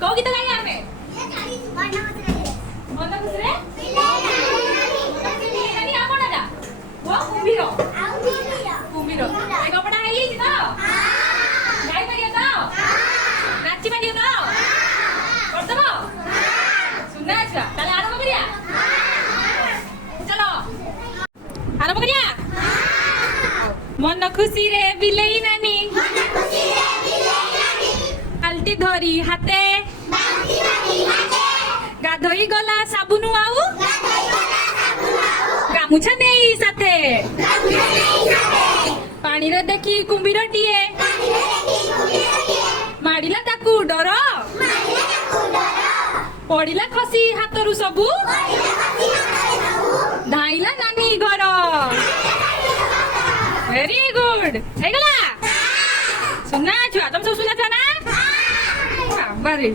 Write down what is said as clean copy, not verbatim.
କୋଉ ଗୀତ ଗାଇବା ଆମେ? ମନ ଖୁସିରେ ନାନୀ ଆଉ କଣ ଏଟା? ଓ କୁମ୍ଭୀର କୁମ୍ଭୀର ଏ କପଡ଼ା ହେଇଯାଇଛି ତ? ଗାଇପାରିବ ତ? ନାଚିପାରିବ ତ? କରିଦବ? ସୁନା ଛୁଆ ତାହେଲେ ଆରମ୍ଭ କରିବା? ଚलो ଆରମ୍ଭ କରିବା? ମନ ଖୁସିରେ ବିଲେଇ ନାନୀ ବାଲ୍ଟି ଧରି ହାତେ ଗାଧୋଇ ଗଲା ସାବୁନ ଆଉ ଗାମୁଛା ନେଇ ସାଥେ ପାଣିରେ ଦେଖି କୁମ୍ଭୀରଟିଏ ମାଡ଼ିଲା ତାକୁ ଡର ପଡ଼ିଲା ଖସି ହାତରୁ ସବୁ ଧାଇଲା ନାନୀ ଘର। ଭେରି ଗୁଡ ହେଇଗଲା ସୁନା ଛୁଆ ତମେ ସବୁ ସୁନା ଛୁଆ ନା? ବାବାରେ